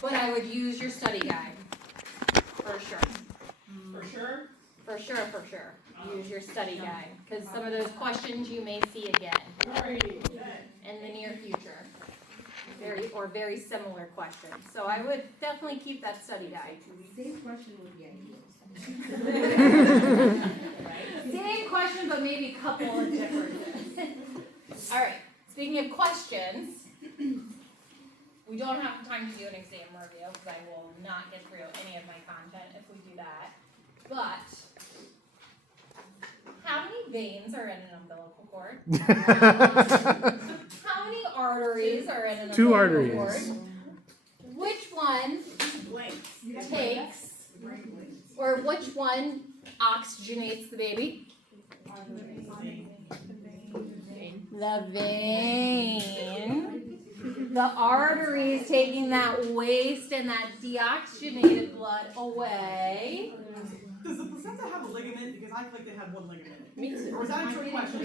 But I would use your study guide, for sure. For sure? For sure. Use your study guide, because some of those questions you may see again in the near future. Very similar questions. So I would definitely keep that study guide. Same question would be Same question, but maybe a couple of differences. All right, speaking of questions, we don't have time to do an exam review because I will not get through any of my content if we do that. But how many veins are in an umbilical cord? How many arteries are in an Two umbilical arteries. cord? Which one takes, or which one oxygenates the baby? The vein. The artery is taking that waste and that deoxygenated blood away. Does the placenta have a ligament? Because I feel like they have one ligament. Me too. Or is that a trick question?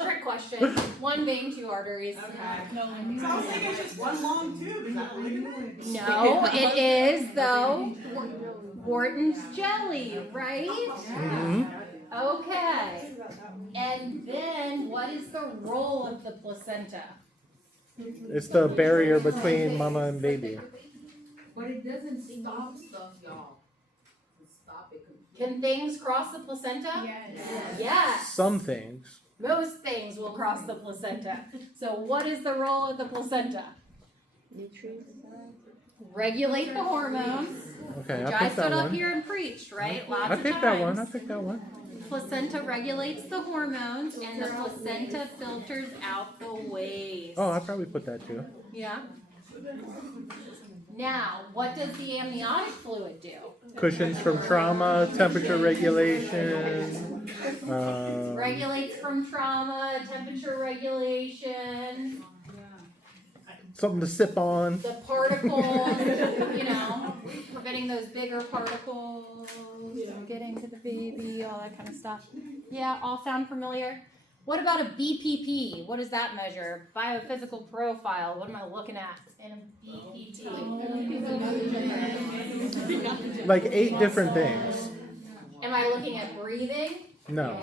Trick question. One vein, two arteries. Okay. So I was thinking it's just one long tube. Is that a ligament? No, it is though. Wharton's jelly, right? Mm-hmm. Okay. And then what is the role of the placenta? It's the barrier between mama and baby. But it doesn't stop stuff, y'all. Stop it. Can things cross the placenta? Yes. Some things. Most things will cross the placenta. So what is the role of the placenta? Regulate the hormones. Okay, Which I I picked stood that up one. here and preached, right? Lots I of picked times. that one. I picked that one. Placenta regulates the hormones and the placenta filters out the waste. Oh, I probably put that too. Yeah. Now, what does the amniotic fluid do? Cushions from trauma, temperature regulation. Regulates from trauma, temperature regulation, Something to sip on. the particles, preventing those bigger particles from getting to the baby, all that kind of stuff. Yeah, all sound familiar? What about a BPP? What does that measure? Biophysical profile. What am I looking at in a BPP? Like 8 different things. Am I looking at breathing? No.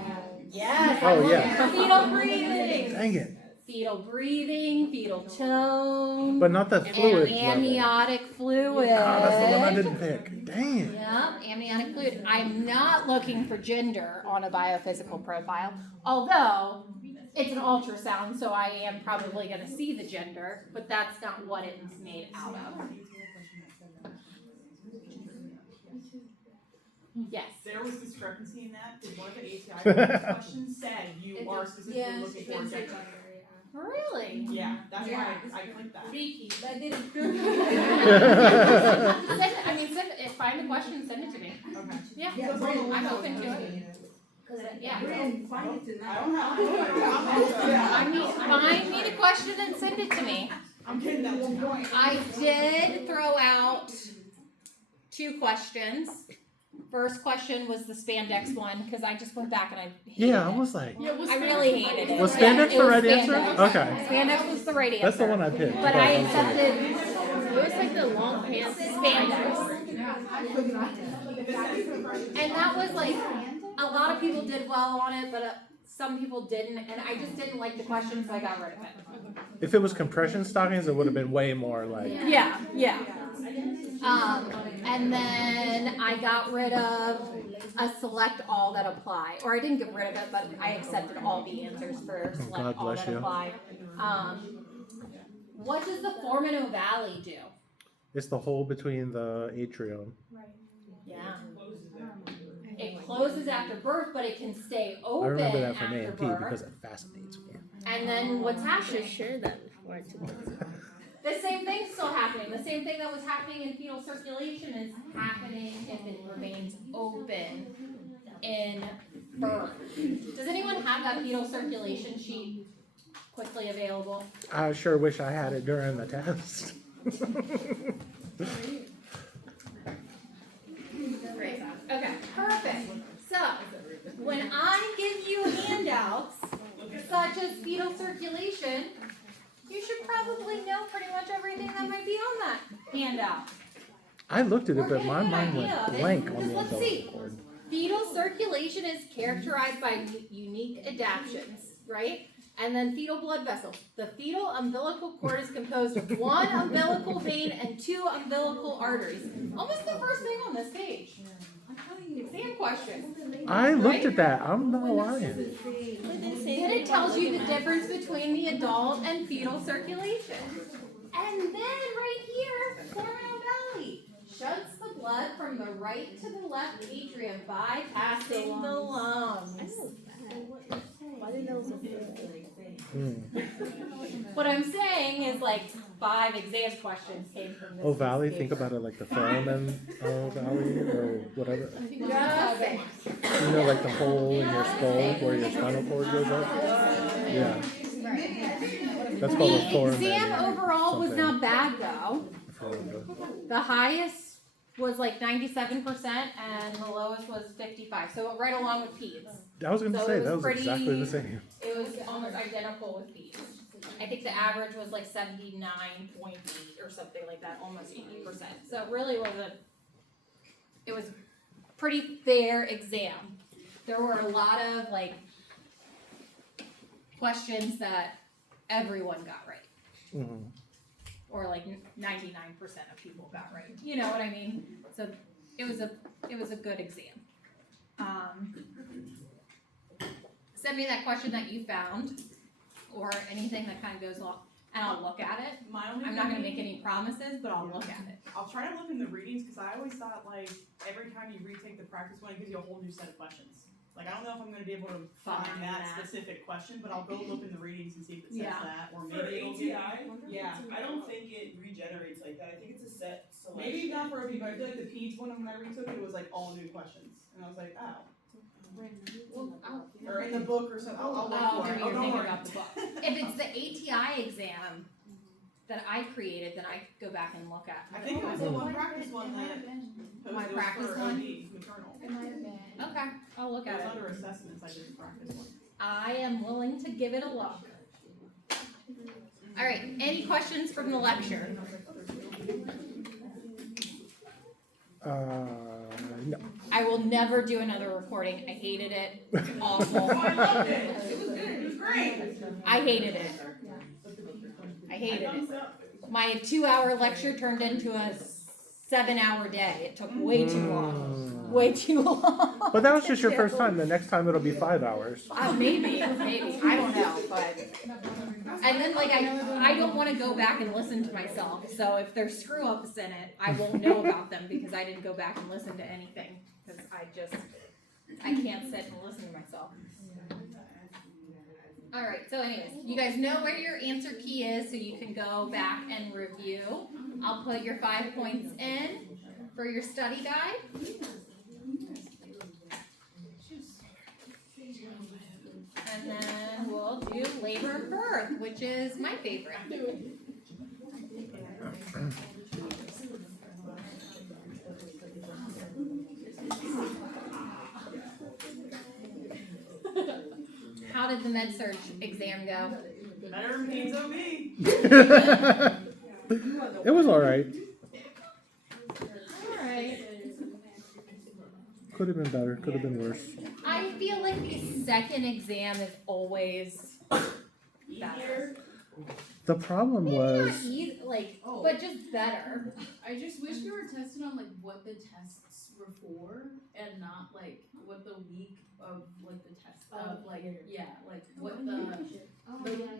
Yes, Oh, I'm looking yeah. at fetal breathing. Dang it. Fetal breathing, fetal tone, But not the and fluid level. amniotic fluid. Ah, that's the one I didn't pick. Dang it. Yeah, amniotic fluid. I'm not looking for gender on a biophysical profile, although it's an ultrasound, so I am probably going to see the gender, but that's not what it's made out of. Yes. There was discrepancy in that because one of the ATI questions said you are specifically looking for gender. Really? Yeah, that's why I clicked that. Find the question, send it to me. Okay. Yeah, Yeah, I'm open to it. Yeah. Brian, find it I tonight. don't have. Find me the question and send it to me. I'm getting that 1 point. I did throw out 2 questions. First question was the spandex one, because I just went back and I hated Yeah, I it. was like, I really hated it. was spandex It the was right answer? spandex. Okay. Spandex was the right answer. That's the one I picked. But I I'm sorry. accepted. It was like the long pants spandex. And that was like, a lot of people did well on it, but some people didn't, and I just didn't like the question, so I got rid of it. If it was compression stockings, it would have been way more like. Yeah. And then I got rid of a select all that apply, or I didn't get rid of it, but I accepted all the answers for select God all bless that you. apply. What does the foramen do? It's the hole between the atrium. Yeah. It closes after birth, but it can stay I open remember that from after A&P birth. because it fascinates me. And then what's happening? Share that before The same thing's still happening. The same thing that was happening in fetal circulation is happening if it remains open in birth. Does anyone have that fetal circulation sheet quickly available? I sure wish I had it during the test. Great. Okay, perfect. So, when I give you handouts, such as fetal circulation, you should probably handout. I looked at it, We're but getting my a good mind idea of went it, blank on because the let's see. umbilical cord. Fetal circulation is characterized by unique adaptations, right? And then fetal blood vessels. The fetal umbilical cord is composed of one umbilical vein and two umbilical arteries. Almost the first thing on this page. Exam question. I looked at that. I'm not lying. Then it tells you the difference between the adult and fetal circulation. And then right here, Coronal Valley shunts the blood from the right to the left atrium, bypassing the lungs. What I'm saying is like 5 exam questions came from this. Oh, Valley, think about it like the Ferriman Valley or whatever. Nothing. You know, like the hole in your skull where your spinal cord goes up? Yeah. That's called a The foreman. exam overall was something. not bad though. The highest was like 97% and the lowest was 55. So right along with peds. I was going to So say, it was that was pretty- exactly the same. It was almost identical with peds. I think the average was like 79.8 or something like that, almost 80%. So it really it was pretty fair exam. There were a lot of like questions that everyone got right. Mhm. Or like 99% of people got right. You know what I mean? So it was a good exam. Send me that question that you found, or anything that kind of goes along, and I'll look at it. My only I'm not gonna thing- make any promises, but I'll look at it. I'll try to look in the readings, because I always thought like, every time you retake the practice one, it gives you a whole new set of questions. Like, I don't know if I'm gonna be able to find Find that that. specific question, but I'll go look in the readings and see if it says Yeah. that, or For maybe it'll give. ATI, Yeah. I don't think it regenerates like that. I think it's a set selection. Maybe not for a people, I feel like the PEDS one, when I retook it, was like all new questions, and I was like, oh. Or in the book or something, I'll look Oh, for it. maybe Oh, you're don't thinking worry. about the book. If it's the ATI exam that I created, then I could go back and look at. I think it was the one practice one that My posed practice for one? OD, maternal. Okay, I'll look It at was it. under assessments, I did the practice one. I am willing to give it a look. All right, any questions from the lecture? No. I will never do another recording. I hated it. It's awful. I loved it, it was good, it was great. I hated it. I hated it. My 2-hour lecture turned into a 7-hour day. It took way too long. Way too long. But that was just your first time. The next time it'll be 5 hours. Maybe. I don't know, but. And then like I don't want to go back and listen to myself. So if there's screw ups in it, I won't know about them because I didn't go back and listen to anything. Because I can't sit and listen to myself. All right. So anyways, you guys know where your answer key is, so you can go back and review. I'll put your 5 points in for your study guide. And then we'll do labor and birth, which is my favorite. How did the med-surg exam go? Better than PEDS OB. It was alright. Alright. Could have been better. Could have been worse. I feel like the second exam is always better. The problem Maybe not was, easy, but just better. I just wish we were testing on like what the tests were for and not like what the week of like the test of like what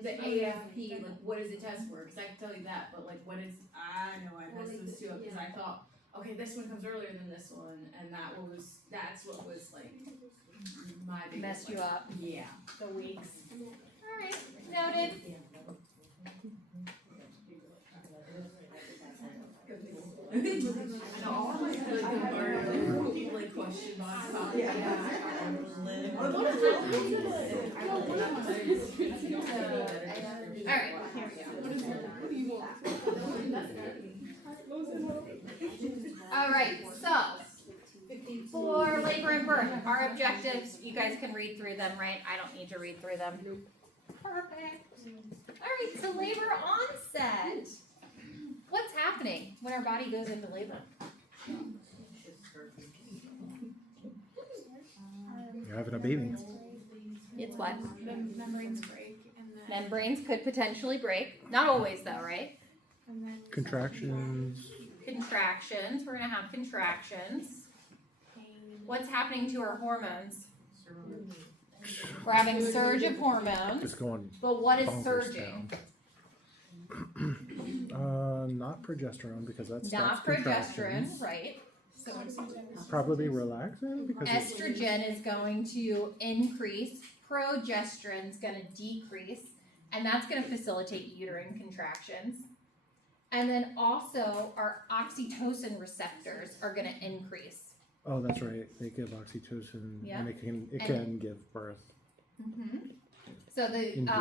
the AFP like what is the test for? Because I can tell you that, but like what is I know I messed this too up because I thought okay this one comes earlier than this one and that's what was like my biggest, Messed you up. Yeah. The weeks. Alright, noted. I know all my friends like questions on top. Alright, here we go. Alright, so for labor and birth, our objectives, you guys can read through them, right? I don't need to read through them. Perfect. Alright, so labor onset. What's happening? when our body goes into labor. You're having a baby. It's what? The membranes break and then Membranes could potentially break. Not always though, right? Contractions. Contractions. We're gonna have contractions. pain. What's happening to our hormones? We're having surge of hormones. Just going But what is bonkers surging? down. Not progesterone because that's Not progesterone, right? So it's Probably relaxing because it's, Estrogen is going to increase, progesterone is going to decrease, and that's going to facilitate uterine contractions. And then also our oxytocin receptors are going to increase. oh, that's right. They give oxytocin Yeah. and it And- can give birth. So the Induce.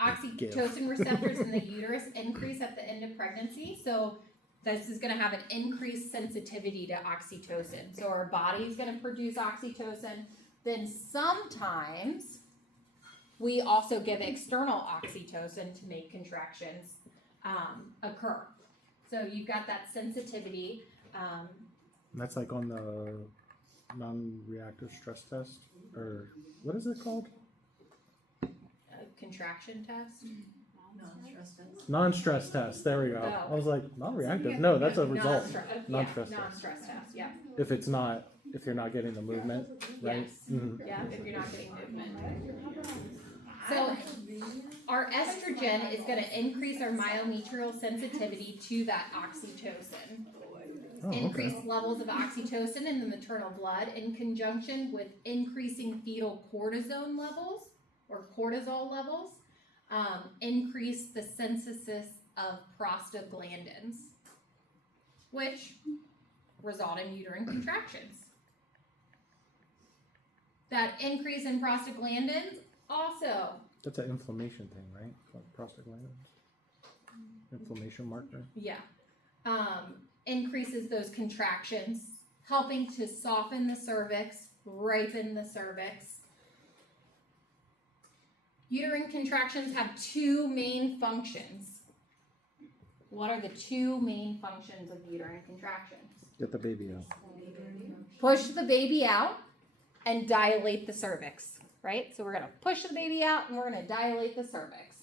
oxytocin receptors in the uterus increase at the end of pregnancy. So this is going to have an increased sensitivity to oxytocin. So our body is going to produce oxytocin. Then sometimes we also give external oxytocin to make contractions occur. So you've got that sensitivity. And that's like on the non-reactive stress test, or what is it called? Contraction test. Non-stress test. There we go. Oh. I was like, non-reactive. No, that's a result. Non-stress, Non-stress yeah, test. non-stress test. Yeah. If you're not getting the movement, right? Yes. Mhm. Yeah, if you're not getting movement. So our estrogen is going to increase our myometrial sensitivity to that oxytocin. Oh, okay. Increased levels of oxytocin in the maternal blood in conjunction with increasing fetal cortisone levels or cortisol levels increase the synthesis of prostaglandins, which result in uterine contractions. That increase in prostaglandins also, That's an inflammation thing, right? Like prostaglandins. Inflammation marker. yeah, increases those contractions, helping to soften the cervix, ripen the cervix. Uterine contractions have two main functions. What are the two main functions of uterine contractions? Get the baby out. Push the baby out and dilate the cervix, right? So we're gonna push the baby out and we're gonna dilate the cervix.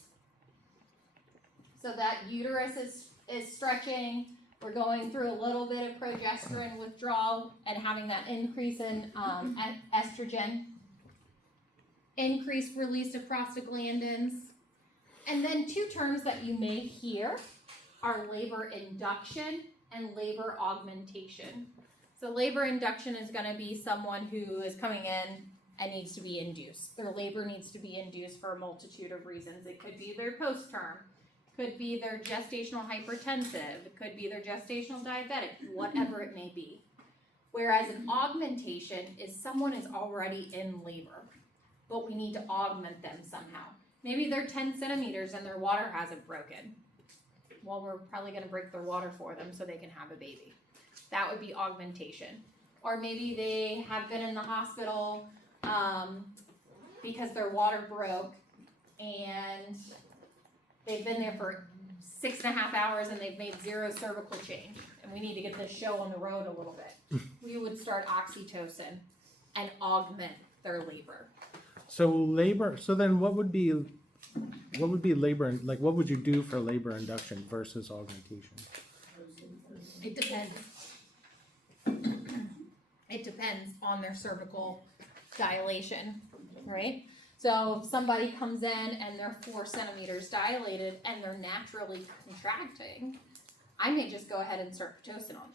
So that uterus is stretching. We're going through a little bit of progesterone withdrawal and having that increase in estrogen, increased release of prostaglandins. And then two terms that you may hear are labor induction and labor augmentation. So labor induction is going to be someone who is coming in and needs to be induced. Their labor needs to be induced for a multitude of reasons. It could be their post-term, could be their gestational hypertensive, it could be their gestational diabetic, whatever it may be. Whereas an augmentation is someone is already in labor, but we need to augment them somehow. Maybe they're 10 centimeters and their water hasn't broken. Well, we're probably going to break their water for them so they can have a baby. That would be augmentation. Or maybe they have been in the hospital because their water broke and they've been there for 6.5 hours and they've made 0 cervical change. And we need to get this show on the road a little bit. We would start oxytocin and augment their labor. So labor. So then, what would be labor? Like, what would you do for labor induction versus augmentation? It depends. It depends on their cervical dilation, right? So if somebody comes in and they're 4 centimeters dilated and they're naturally contracting, I may just go ahead and start Pitocin on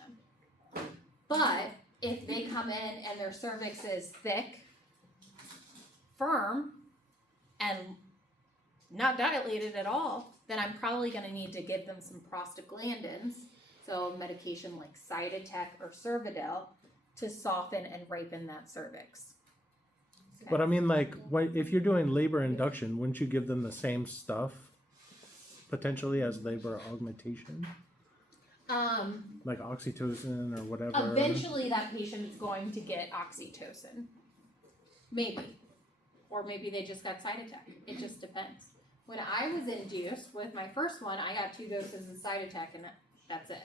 them. But if they come in and their cervix is thick, firm, and not dilated at all, then I'm probably going to need to give them some prostaglandins, so medication like Cytotec or Cervidil, to soften and ripen that cervix. Okay. But I mean, like, if you're doing labor induction, wouldn't you give them the same stuff potentially as labor augmentation, like oxytocin or whatever? Eventually that patient is going to get oxytocin. Maybe. Or maybe they just got Cytotec. It just depends. When I was induced with my first one, I got 2 doses of Cytotec and that's it.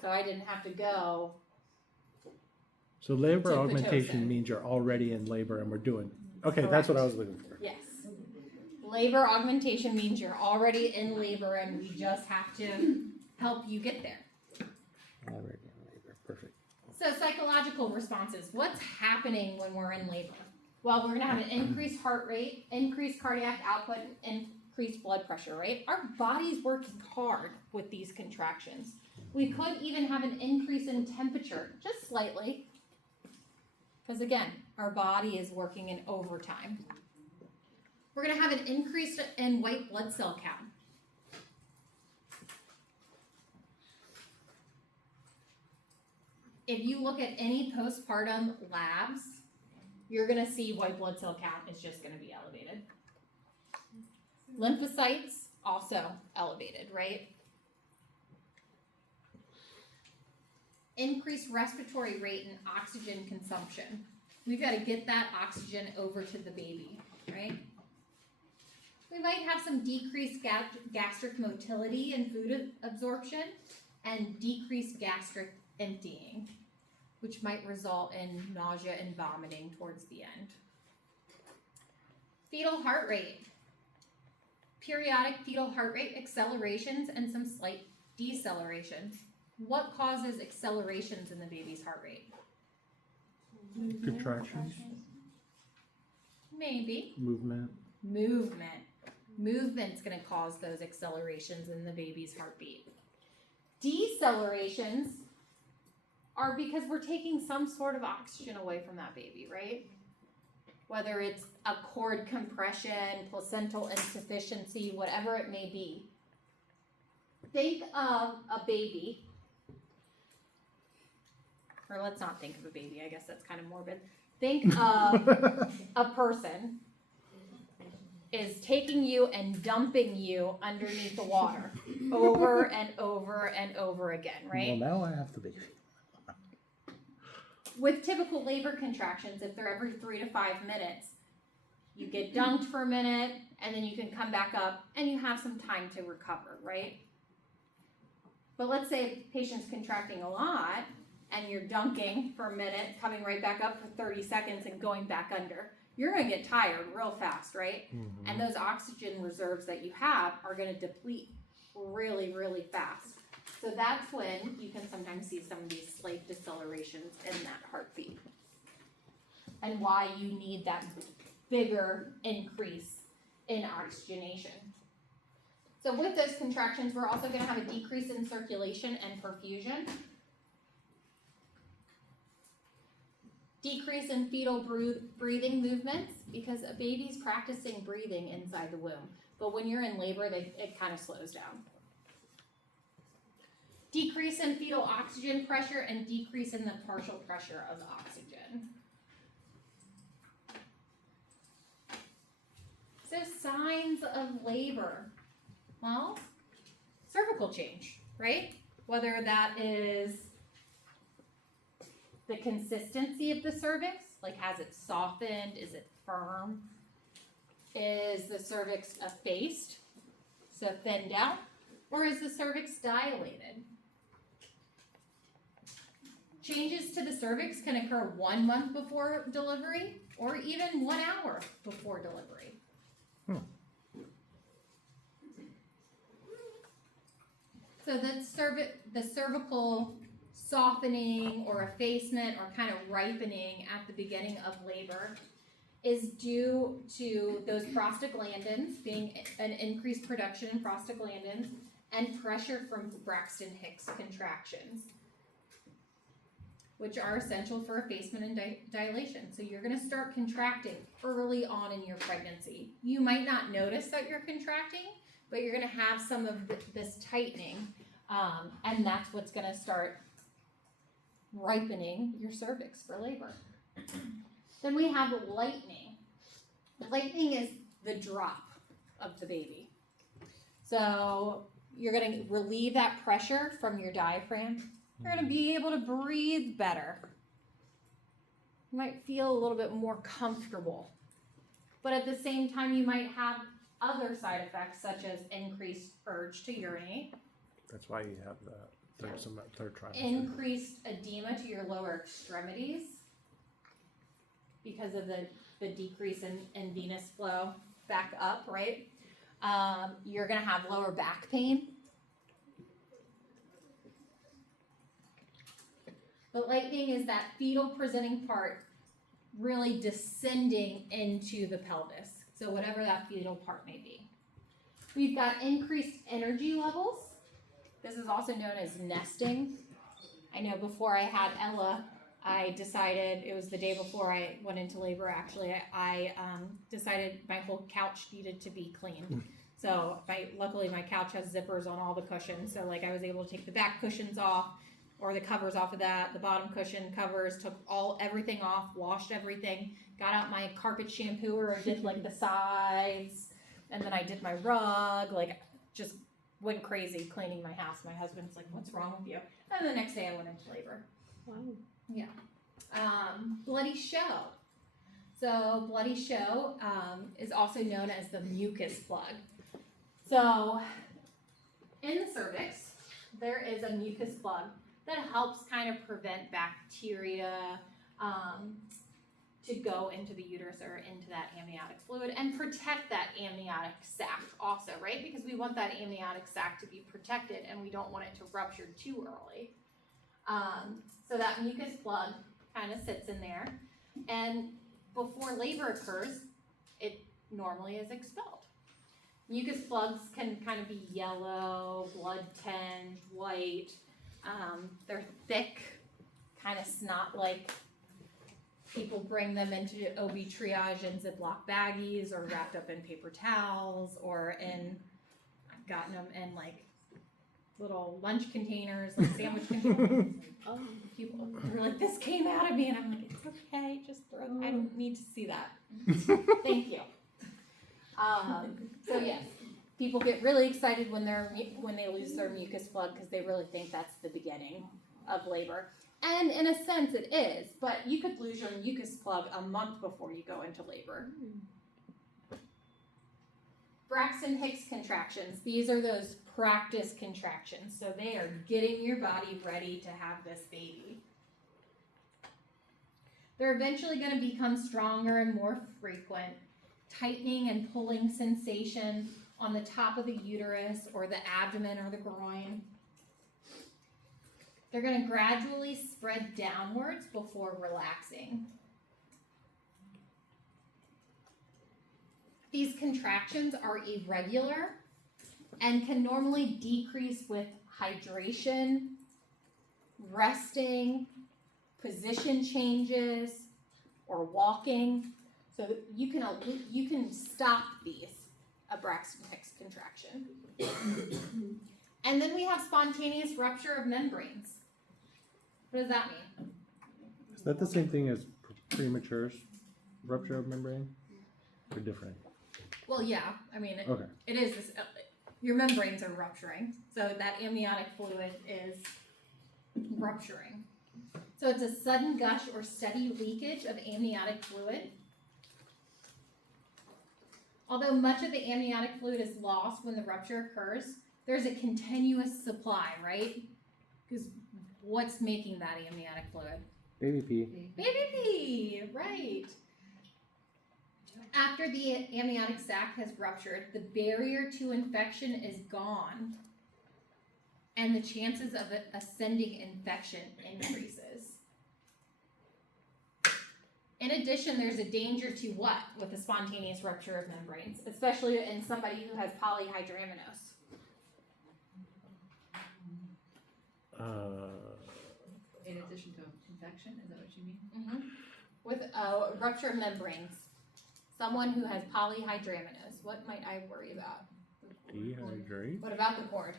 So I didn't have to go. So labor To augmentation Pitocin. means you're already in labor and we're doing. Okay, that's what I was looking for. Yes. Labor augmentation means you're already in labor and we just have to help you get there. Already in labor, perfect. So psychological responses. What's happening when we're in labor? Well, we're gonna have an increased heart rate, increased cardiac output, increased blood pressure, right? Our body's working hard with these contractions. We could even have an increase in temperature, just slightly. Because again, our body is working in overtime. We're gonna have an increase in white blood cell count. If you look at any postpartum labs, you're gonna see white blood cell count is just gonna be elevated. Lymphocytes also elevated, right? Increased respiratory rate and oxygen consumption. We've got to get that oxygen over to the baby, right? We might have some decreased gastric motility and food absorption and decreased gastric emptying, which might result in nausea and vomiting towards the end. Fetal heart rate. Periodic fetal heart rate accelerations and some slight decelerations. What causes accelerations in the baby's heart rate? Contractions, Maybe. movement. Movement's going to cause those accelerations in the baby's heartbeat. Decelerations are because we're taking some sort of oxygen away from that baby, right? Whether it's a cord compression, placental insufficiency, whatever it may be. Think of a baby, or let's not think of a baby, I guess that's kind of morbid. Think of a person is taking you and dumping you underneath the water over and over and over again, right? Well, now I have the baby. With typical labor contractions, if they're every 3 to 5 minutes, you get dunked for a minute and then you can come back up and you have some time to recover, right? But let's say a patient's contracting a lot and you're dunking for a minute, coming right back up for 30 seconds and going back under. You're gonna get tired real fast, right? Mm-hmm. And those oxygen reserves that you have are gonna deplete really, really fast. So that's when you can sometimes see some of these slight decelerations in that heartbeat. And why you need that bigger increase in oxygenation. So with those contractions, we're also gonna have a decrease in circulation and perfusion. Decrease in fetal breathing movements, because a baby's practicing breathing inside the womb. But when you're in labor, it kind of slows down. Decrease in fetal oxygen pressure and decrease in the partial pressure of oxygen. So signs of labor. Well, cervical change, right? Whether that is the consistency of the cervix, like has it softened, is it firm? Is the cervix effaced, so thinned out, or is the cervix dilated? Changes to the cervix can occur 1 month before delivery or even 1 hour before delivery. So the cervical softening or effacement or kind of ripening at the beginning of labor is due to those prostaglandins being an increased production in prostaglandins and pressure from Braxton Hicks contractions, which are essential for effacement and dilation. So you're gonna start contracting early on in your pregnancy. You might not notice that you're contracting, but you're gonna have some of this tightening, and that's what's gonna start ripening your cervix for labor. Then we have lightening. Lightening is the drop of the baby. So you're gonna relieve that pressure from your diaphragm. You're gonna be able to breathe better. You might feel a little bit more comfortable. But at the same time, you might have other side effects such as increased urge to urinate, That's why you have the third trimester. Increased edema to your lower extremities because of the decrease in venous flow back up, right? You're gonna have lower back pain. The lightning is that fetal presenting part really descending into the pelvis. So whatever that fetal part may be. We've got increased energy levels. This is also known as nesting. I know before I had Ella, I decided, it was the day before I went into labor actually, I decided my whole couch needed to be cleaned. So luckily my couch has zippers on all the cushions, so like I was able to take the back cushions off, or the covers off of that, the bottom cushion covers, took everything off, washed everything, got out my carpet shampooer and did like the sides, and then I did my rug, like just went crazy cleaning my house. My husband's like, what's wrong with you? And the next day I went into labor. Wow. Yeah. Bloody show. So bloody show is also known as the mucus plug. So in the cervix, there is a mucus plug that helps kind of prevent bacteria to go into the uterus or into that amniotic fluid and protect that amniotic sac also, right? Because we want that amniotic sac to be protected and we don't want it to rupture too early. So that mucus plug kind of sits in there, and before labor occurs, it normally is expelled. Mucus plugs can kind of be yellow, blood tinged, white. They're thick, kind of snot-like. People bring them into OB triage in Ziploc baggies or wrapped up in paper towels or I've gotten them in like little lunch containers, like sandwich containers. People are like, this came out of me, and I'm like, it's okay, just throw it. I don't need to see that. Thank you. So yes, people get really excited when they lose their mucus plug because they really think that's the beginning of labor. And in a sense it is, but you could lose your mucus plug a month before you go into labor. Braxton Hicks contractions, these are those practice contractions. So they are getting your body ready to have this baby. They're eventually going to become stronger and more frequent, tightening and pulling sensation on the top of the uterus or the abdomen or the groin. They're going to gradually spread downwards before relaxing. These contractions are irregular and can normally decrease with hydration, resting, position changes, or walking. So you can stop these, a Braxton Hicks contraction. And then we have spontaneous rupture of membranes. What does that mean? Is that the same thing as premature rupture of membrane? Or different? Well, yeah. I mean, Okay. it is this. Your membranes are rupturing, so that amniotic fluid is rupturing. So it's a sudden gush or steady leakage of amniotic fluid. Although much of the amniotic fluid is lost when the rupture occurs, there's a continuous supply, right? Because what's making that amniotic fluid? Baby pee. Baby pee, right. After the amniotic sac has ruptured, the barrier to infection is gone, and the chances of ascending infection increases. In addition, there's a danger to what with a spontaneous rupture of membranes, especially in somebody who has polyhydramnios. In addition to infection, is that what you mean? Mm-hmm. With a rupture of membranes, someone who has polyhydramnios, what might I worry about? Dehydrate. What about the cord?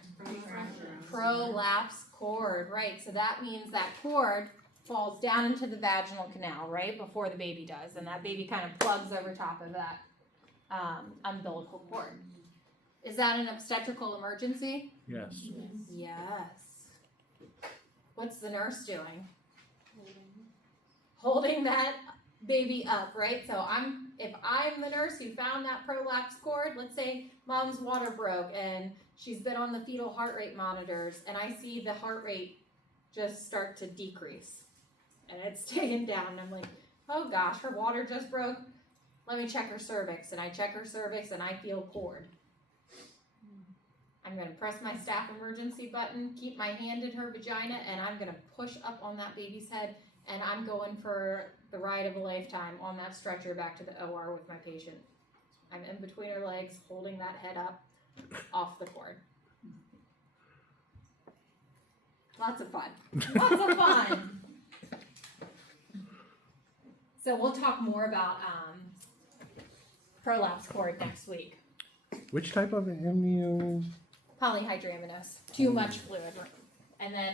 Prolapse cord, right. So that means that cord falls down into the vaginal canal, right, before the baby does. And that baby kind of plugs over top of that umbilical cord. Is that an obstetrical emergency? Yes. Yes. What's the nurse doing? Holding that baby up, right? So if I'm the nurse who found that prolapse cord, let's say mom's water broke and She's been on the fetal heart rate monitors, and I see the heart rate just start to decrease. And it's staying down. And I'm like, oh gosh, her water just broke. Let me check her cervix. And I check her cervix, and I feel cord. I'm gonna press my staff emergency button, keep my hand in her vagina, and I'm gonna push up on that baby's head, and I'm going for the ride of a lifetime on that stretcher back to the OR with my patient. I'm in between her legs, holding that head up off the cord. Lots of fun. Lots of fun. So we'll talk more about prolapse cord next week. Which type of amnio? Polyhydramnios. Too much fluid. And then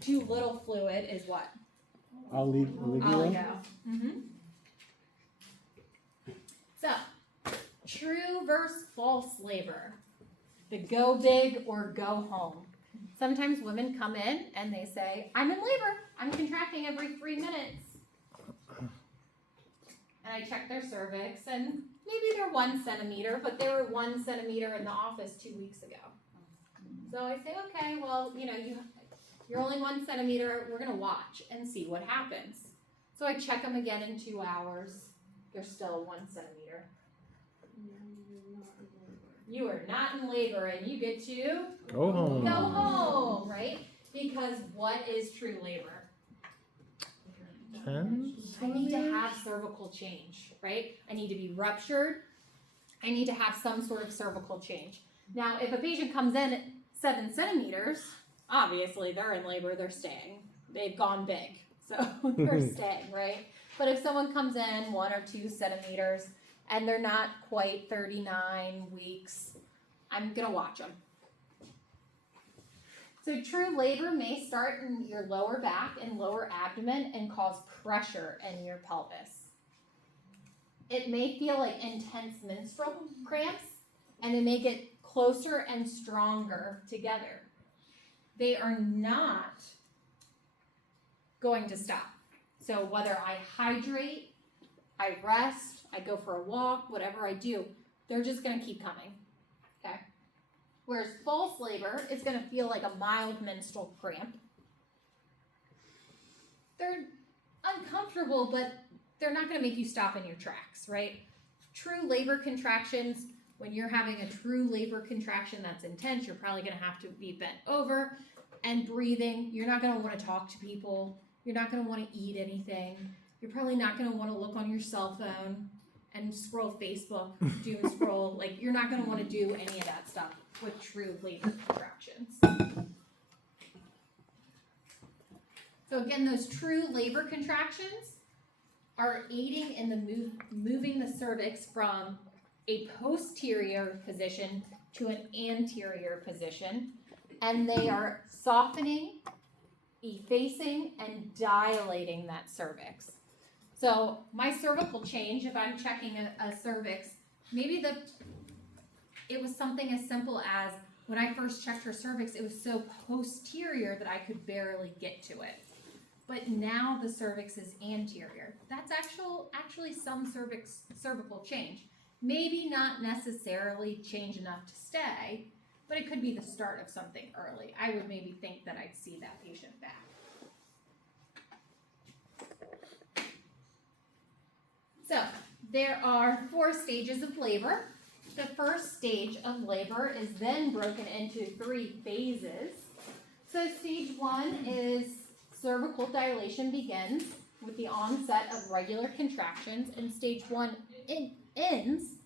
too little fluid is what? Oligo. Oligo. Mm-hmm. So, true versus false labor. The go big or go home. Sometimes women come in and they say, I'm in labor. I'm contracting every 3 minutes. And I check their cervix, and maybe they're 1 centimeter, but they were 1 centimeter in the office 2 weeks ago. So I say, okay, well, you're only 1 centimeter. We're gonna watch and see what happens. So I check them again in 2 hours. They're still 1 centimeter. You are not in labor, and you get to Go home. go home, right? Because what is true labor? 10? I need to have cervical change, right? I need to be ruptured. I need to have some sort of cervical change. Now, if a patient comes in at 7 centimeters, obviously they're in labor, they're staying. They've gone big, so they're staying, right? But if someone comes in 1 or 2 centimeters and they're not quite 39 weeks, I'm gonna watch them. So true labor may start in your lower back and lower abdomen and cause pressure in your pelvis. It may feel like intense menstrual cramps, and they may get closer and stronger together. They are not going to stop. So whether I hydrate, I rest, I go for a walk, whatever I do, they're just gonna keep coming, okay? Whereas false labor is going to feel like a mild menstrual cramp. They're uncomfortable, but they're not going to make you stop in your tracks, right? True labor contractions, when you're having a true labor contraction that's intense, you're probably going to have to be bent over and breathing. You're not going to want to talk to people. You're not going to want to eat anything. You're probably not going to want to look on your cell phone and scroll Facebook, doom scroll. Like, you're not going to want to do any of that stuff with true labor contractions. So again, those true labor contractions are aiding in the moving the cervix from a posterior position to an anterior position, and they are softening, effacing, and dilating that cervix. So my cervical change, if I'm checking a cervix, maybe it was something as simple as when I first checked her cervix, it was so posterior that I could barely get to it. But now the cervix is anterior. That's actually some cervical change. Maybe not necessarily change enough to stay, but it could be the start of something early. I would maybe think that I'd see that patient back. So there are 4 stages of labor. The first stage of labor is then broken into 3 phases. So stage 1 is cervical dilation begins with the onset of regular contractions, and stage 1 ends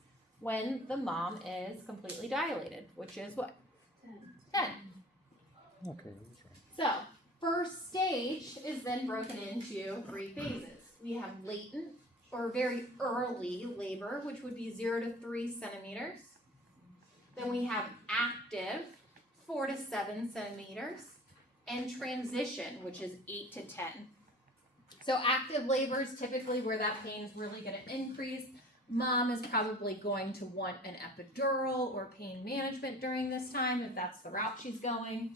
when the mom is completely dilated, which is what? 10. Okay. So first stage is then broken into 3 phases. We have latent or very early labor, which would be 0 to 3 centimeters. Then we have active, 4 to 7 centimeters, and transition, which is 8 to 10. So active labor is typically where that pain is really going to increase. Mom is probably going to want an epidural or pain management during this time if that's the route she's going.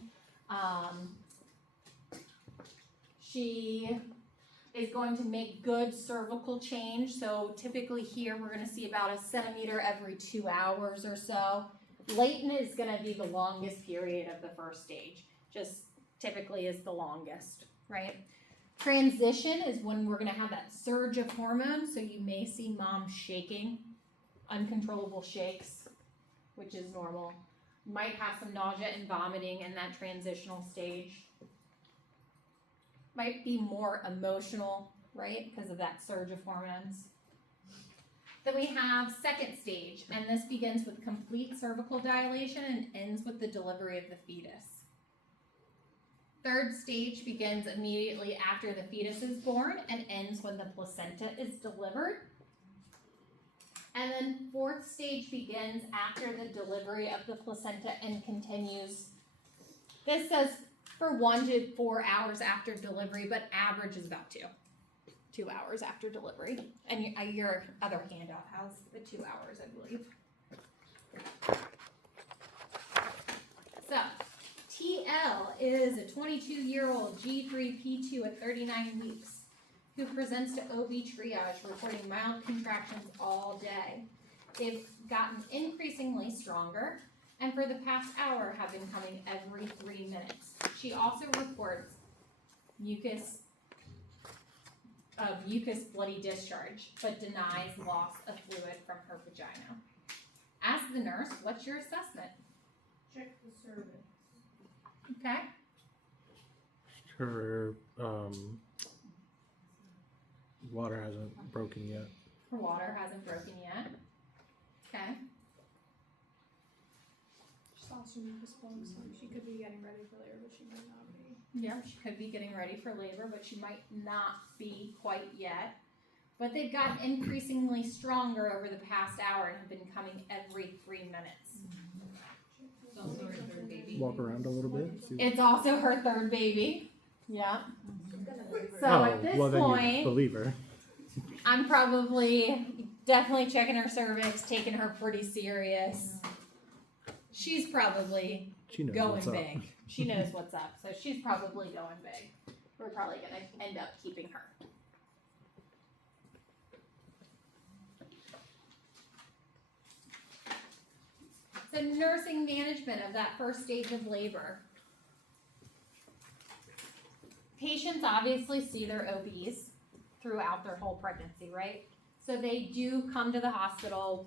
She is going to make good cervical change. So typically here we're going to see about a centimeter every 2 hours or so. Latent is gonna be the longest period of the first stage, just typically is the longest, right? Transition is when we're gonna have that surge of hormones, so you may see mom shaking, uncontrollable shakes, which is normal. Might have some nausea and vomiting in that transitional stage. Might be more emotional, right, because of that surge of hormones. Then we have second stage, and this begins with complete cervical dilation and ends with the delivery of the fetus. Third stage begins immediately after the fetus is born and ends when the placenta is delivered. And then fourth stage begins after the delivery of the placenta and continues. This says for 1 to 4 hours after delivery, but average is about 2 hours after delivery. And your other handout has the 2 hours, I believe. So, TL is a 22-year-old G3P2 at 39 weeks who presents to OB triage reporting mild contractions all day. They've gotten increasingly stronger and for the past hour have been coming every 3 minutes. She also reports mucus bloody discharge, but denies loss of fluid from her vagina. As the nurse, what's your assessment? Check the cervix. Okay. Her water hasn't broken yet. Her water hasn't broken yet. Okay. She saw some mucus plugs, so she could be getting ready for labor, but she might not be. Yeah, she could be getting ready for labor, but she might not be quite yet. But they've gotten increasingly stronger over the past hour and have been coming every 3 minutes. It's also her third baby. Walk around a little bit. See. It's also her third baby. Yeah. So Oh, at this well, then you point, believe her. I'm definitely checking her cervix, taking her pretty serious. She's probably She knows going what's up. big. She knows what's up, so she's probably going big. We're probably gonna end up keeping her. So nursing management of that first stage of labor. Patients obviously see their OBs throughout their whole pregnancy, right? So they do come to the hospital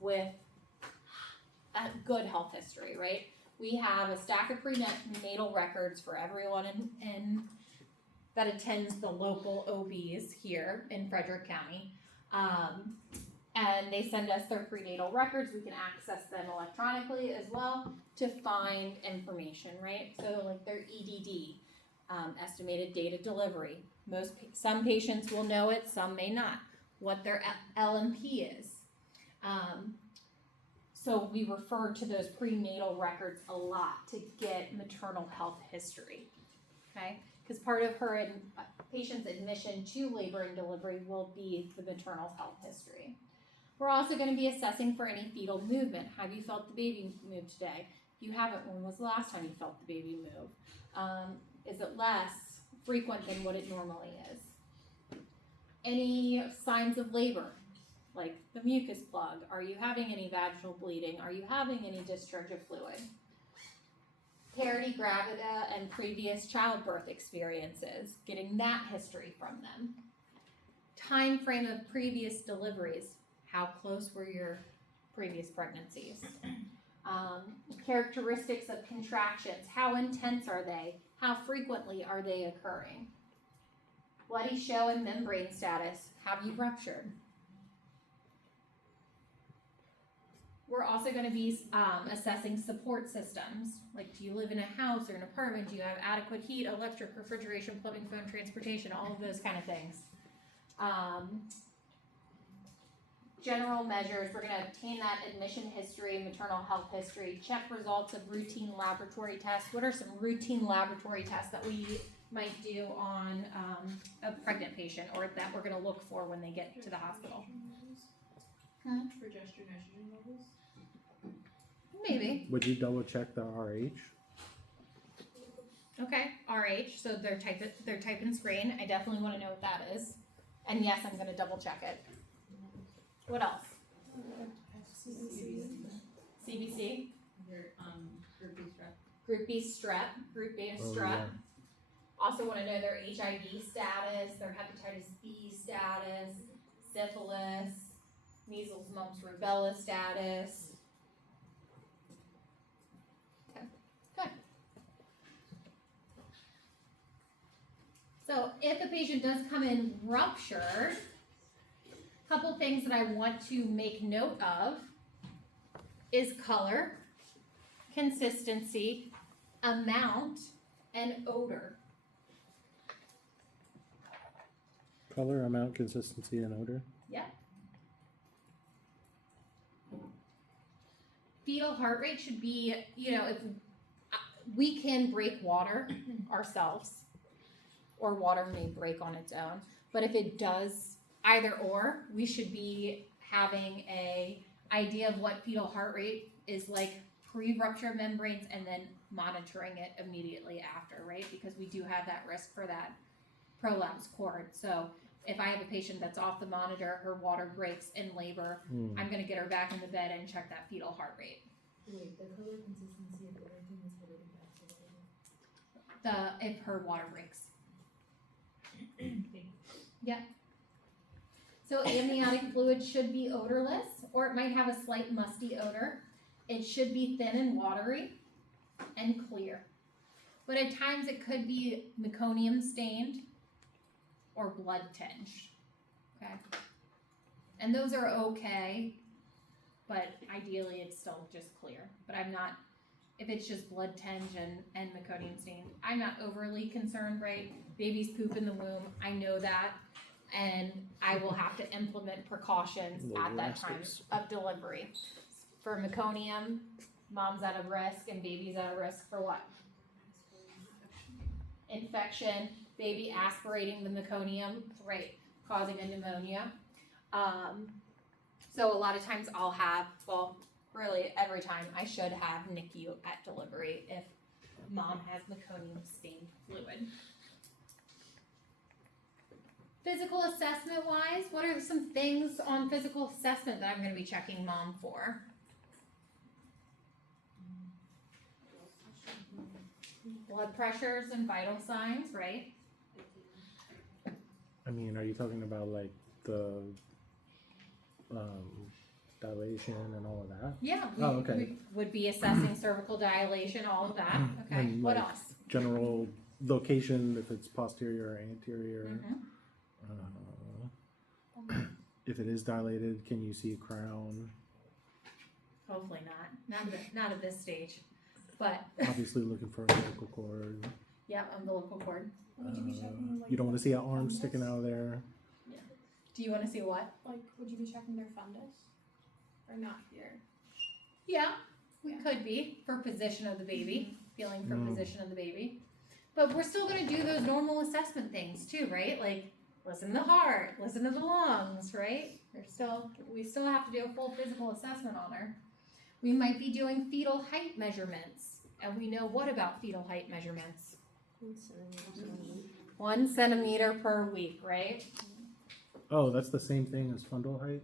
with a good health history, right? We have a stack of prenatal records for everyone in that attends the local OBs here in Frederick County. And they send us their prenatal records. We can access them electronically as well to find information, right? So like their EDD, estimated date of delivery. Some patients will know it, some may not. What their LMP is. So we refer to those prenatal records a lot to get maternal health history, okay? Because part of her patient's admission to labor and delivery will be the maternal health history. We're also going to be assessing for any fetal movement. Have you felt the baby move today? If you haven't, when was the last time you felt the baby move? Is it less frequent than what it normally is? Any signs of labor, like the mucus plug? Are you having any vaginal bleeding? Are you having any discharge of fluid? Parity gravida and previous childbirth experiences, getting that history from them. Time frame of previous deliveries. How close were your previous pregnancies? Characteristics of contractions. How intense are they? How frequently are they occurring? Bloody show and membrane status. Have you ruptured? We're also going to be assessing support systems. Like, do you live in a house or an apartment? Do you have adequate heat, electric, refrigeration, plumbing, phone, transportation, all of those kind of things. General measures, we're going to obtain that admission history, maternal health history, check results of routine laboratory tests. What are some routine laboratory tests that we might do on a pregnant patient or that we're going to look for when they get to the hospital? Progesterone estrogen levels. Maybe. Would you double check the RH? Okay, RH, so their type and screen. I definitely want to know what that is. And yes, I'm going to double check it. What else? CBC, Group B strep. Group B strep, Group B and Oh, strep. yeah. Also want to know their HIV status, their hepatitis B status, syphilis, measles, mumps, rubella status. Okay, good. So if a patient does come in ruptured, a couple things that I want to make note of is color, consistency, amount, and odor. Color, amount, consistency, and odor. Fetal heart rate should be, if we can break water ourselves, or water may break on its own, but if it does either or, we should be having a idea of what fetal heart rate is like pre-rupture membranes and then monitoring it immediately after, right? Because we do have that risk for that prolapse cord. So if I have a patient that's off the monitor, her water breaks in labor, I'm gonna get her back in the bed and check that fetal heart rate. Wait, the color consistency of everything is related back to If her water breaks. Yep. So amniotic fluid should be odorless, or it might have a slight musty odor. It should be thin and watery and clear. But at times it could be meconium stained or blood tinged. Okay. And those are okay, but ideally it's still just clear. But if it's just blood tinge and meconium stained, I'm not overly concerned, right? Babies poop in the womb, I know that. And I will have to implement precautions at that time of delivery. For meconium, mom's at a risk and baby's at a risk for what? Infection, baby aspirating the meconium, right, causing a pneumonia. So a lot of times I'll have, really every time I should have NICU at delivery if mom has meconium stained fluid. Physical assessment wise, what are some things on physical assessment that I'm going to be checking mom for? Blood pressures and vital signs, right? I mean, are you talking about like the dilation and all of that? Yeah, okay. we would be assessing cervical dilation, all of that. Okay, And, what like, else? General location, if it's posterior or anterior. Mhm. If it is dilated, can you see a crown? Hopefully not at this stage, but Obviously looking for a umbilical cord. yeah, umbilical cord. Would you be checking like You don't want to see an arm fundus? sticking out of there. Do you want to see what? Like, would you be checking their fundus? Or not here? Yeah, we Yeah. could be for position of the baby, feeling for Mm. position of the baby. But we're still going to do those normal assessment things too, right? Like listen to the heart, listen to the lungs, right? We still have to do a full physical assessment on her. We might be doing fetal height measurements, and we know what about fetal height measurements? 1 centimeter per week, right? Oh, that's the same thing as fundal height?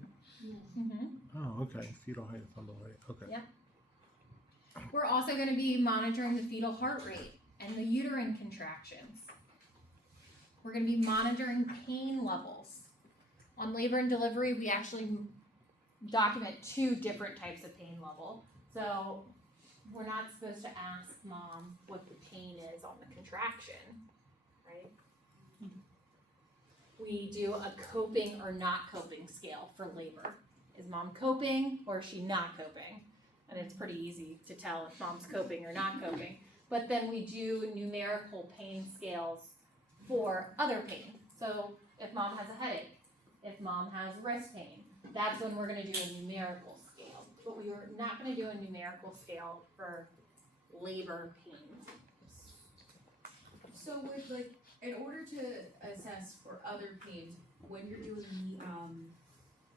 Mm-hmm. Oh, okay. Fetal height, fundal height. Okay. Yeah. We're also going to be monitoring the fetal heart rate and the uterine contractions. We're going to be monitoring pain levels. On labor and delivery, we actually document 2 different types of pain level. So we're not supposed to ask mom what the pain is on the contraction, right? We do a coping or not coping scale for labor. Is mom coping or is she not coping? And it's pretty easy to tell if mom's coping or not coping. But then we do numerical pain scales for other pain. So if mom has a headache, if mom has wrist pain, that's when we're going to do a numerical scale. But we are not going to do a numerical scale for labor pain. So with like, in order to assess for other pains, when you're doing the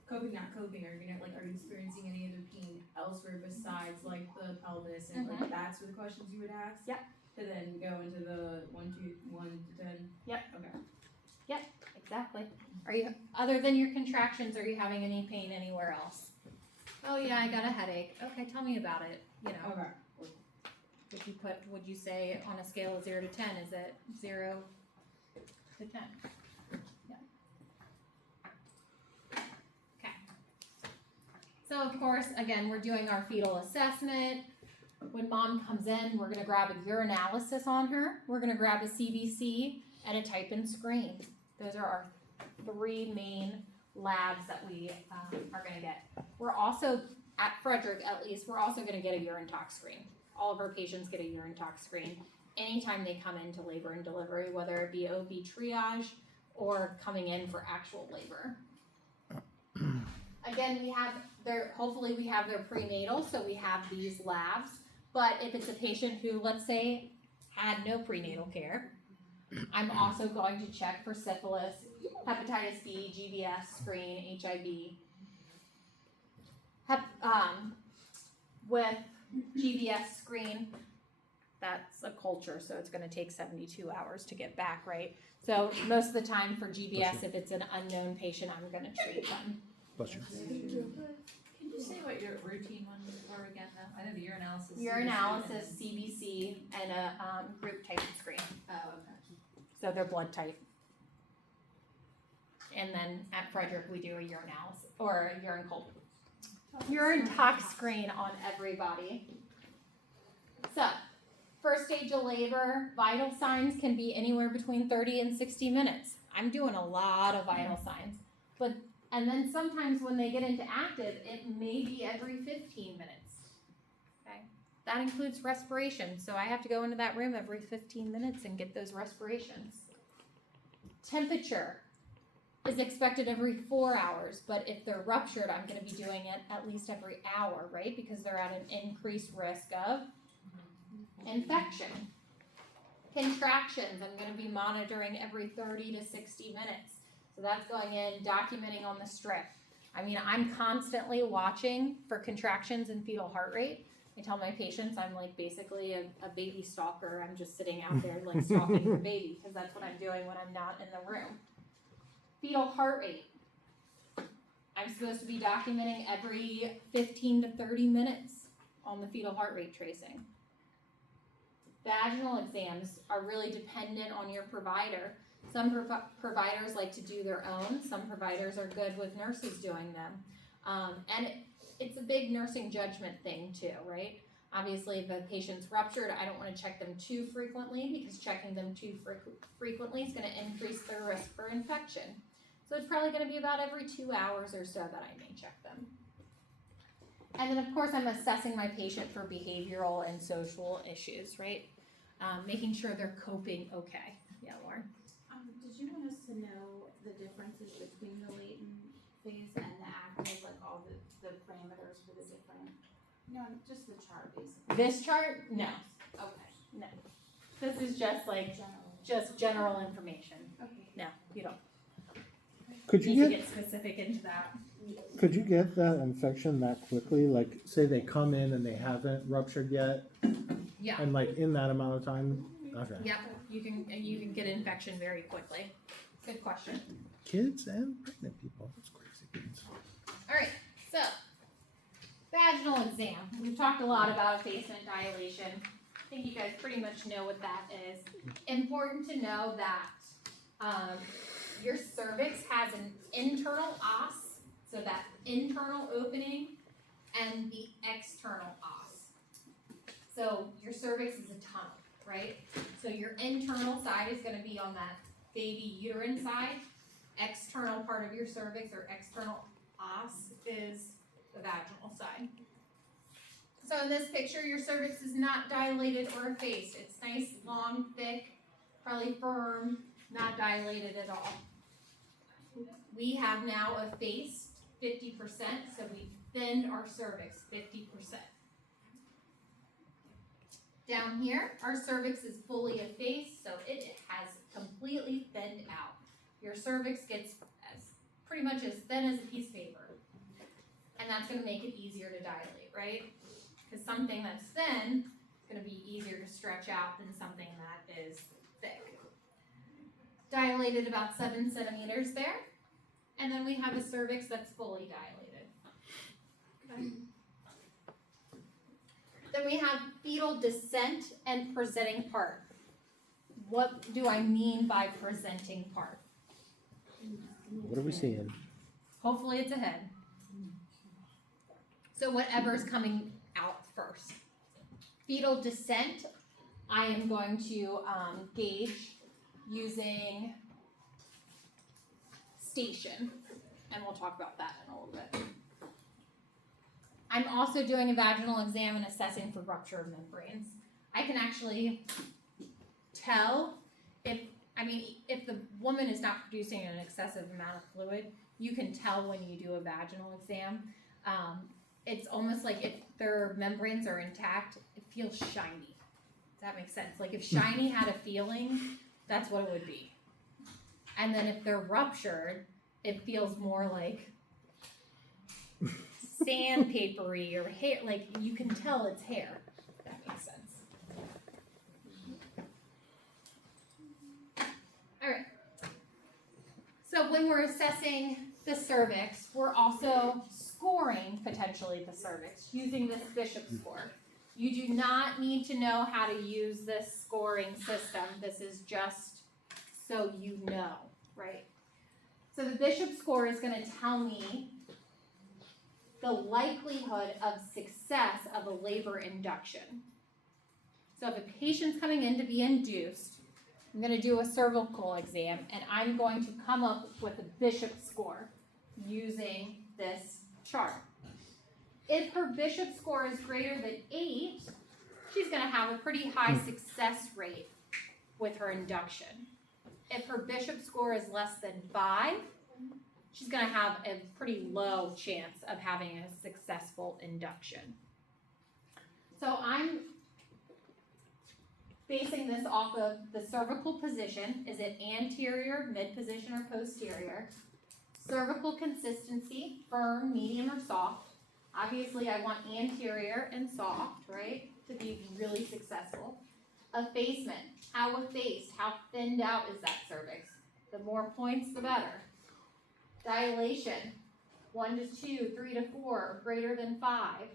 coping, not coping, are you experiencing any other pain elsewhere besides like the pelvis and like that's where the questions you would ask? Yep. To then go into the 1 to 10. Yep. Okay. Exactly. Are you, other than your contractions, are you having any pain anywhere else? Oh yeah, I got a headache. Okay, tell me about it. You know, Okay. would you say on a scale of 0 to 10, is it 0 to 10? Yeah. Okay. So of course, again, we're doing our fetal assessment. When mom comes in, we're gonna grab a urinalysis on her. We're gonna grab a CBC and a type and screen. Those are our 3 main labs that we are gonna get. We're also, at Frederick at least, we're also gonna get a urine tox screen. All of our patients get a urine tox screen anytime they come into labor and delivery, whether it be OB triage or coming in for actual labor. Again, hopefully we have their prenatal, so we have these labs. But if it's a patient who, let's say, had no prenatal care, I'm also going to check for syphilis, hepatitis B, GBS screen, HIV. With GBS screen, that's a culture, so it's gonna take 72 hours to get back, right? So most of the time for GBS, if it's an unknown patient, I'm gonna treat them. Bless you. Can you say what your routine ones were again though? I know the urinalysis. Urinalysis, CBC, and a group type screen. Oh, okay. So they're blood type. And then at Frederick, we do a urinalysis, or a urine tox screen on everybody. So, first stage of labor, vital signs can be anywhere between 30 and 60 minutes. I'm doing a lot of vital signs. And then sometimes when they get into active, it may be every 15 minutes. Okay? That includes respiration. So I have to go into that room every 15 minutes and get those respirations. Temperature is expected every 4 hours, but if they're ruptured, I'm going to be doing it at least every hour, right? Because they're at an increased risk of infection. Contractions, I'm going to be monitoring every 30 to 60 minutes. So that's going in, documenting on the strip. I mean, I'm constantly watching for contractions and fetal heart rate. I tell my patients I'm like basically a baby stalker. I'm just sitting out there like stalking the baby because that's what I'm doing when I'm not in the room. Fetal heart rate. I'm supposed to be documenting every 15 to 30 minutes on the fetal heart rate tracing. Vaginal exams are really dependent on your provider. Some providers like to do their own. Some providers are good with nurses doing them. And it's a big nursing judgment thing too, right? Obviously, if a patient's ruptured, I don't want to check them too frequently because checking them too frequently is going to increase their risk for infection. So it's probably going to be about every 2 hours or so that I may check them. And then of course I'm assessing my patient for behavioral and social issues, right? Making sure they're coping okay. Yeah, Lauren? Did you want us to know the differences between the latent phase and the active, like all the parameters for the different? No, just the chart basically. This chart? No. Okay. No. This is just like general information. Okay. No, you don't Could need you to get get specific into that. that infection that quickly? Like, say they come in and they haven't ruptured yet, Yeah. and like in that amount of time. Okay. Yep. You can get infection very quickly. Good question. Kids and pregnant people. That's crazy. All right. So, vaginal exam. We've talked a lot about effacement dilation. I think you guys pretty much know what that is. Important to know that your cervix has an internal os, so that internal opening, and the external os. So your cervix is a tunnel, right? So your internal side is going to be on that baby uterine side. External part of your cervix or external os is the vaginal side. So in this picture, your cervix is not dilated or effaced. It's nice, long, thick, probably firm, not dilated at all. We have now effaced 50%, so we've thinned our cervix 50%. Down here, our cervix is fully effaced, so it has completely thinned out. Your cervix gets pretty much as thin as a piece of paper. And that's going to make it easier to dilate, right? Because something that's thin is going to be easier to stretch out than something that is thick. Dilated about 7 centimeters there. And then we have a cervix that's fully dilated. Then we have fetal descent and presenting part. What do I mean by presenting part? What are we seeing? Hopefully it's a head. So whatever's coming out first. Fetal descent, I am going to gauge using station, and we'll talk about that in a little bit. I'm also doing a vaginal exam and assessing for rupture of membranes. I can actually tell if the woman is not producing an excessive amount of fluid, you can tell when you do a vaginal exam. It's almost like if their membranes are intact, it feels shiny. Does that make sense? Like if shiny had a feeling, that's what it would be. And then if they're ruptured, it feels more like sandpapery or hair, like you can tell it's hair, if that makes sense. All right. So when we're assessing the cervix, we're also scoring potentially the cervix using this Bishop score. You do not need to know how to use this scoring system. This is just so you know, right? So the Bishop score is going to tell me the likelihood of success of a labor induction. So if a patient's coming in to be induced, I'm going to do a cervical exam, and I'm going to come up with a Bishop score using this chart. If her Bishop score is greater than 8, she's going to have a pretty high success rate with her induction. If her Bishop score is less than 5, she's going to have a pretty low chance of having a successful induction. So I'm basing this off of the cervical position. Is it anterior, mid position, or posterior? Cervical consistency, firm, medium, or soft. Obviously, I want anterior and soft, right, to be really successful. Effacement, how effaced, how thinned out is that cervix? The more points, the better. Dilation, 1 to 2, 3 to 4, greater than 5.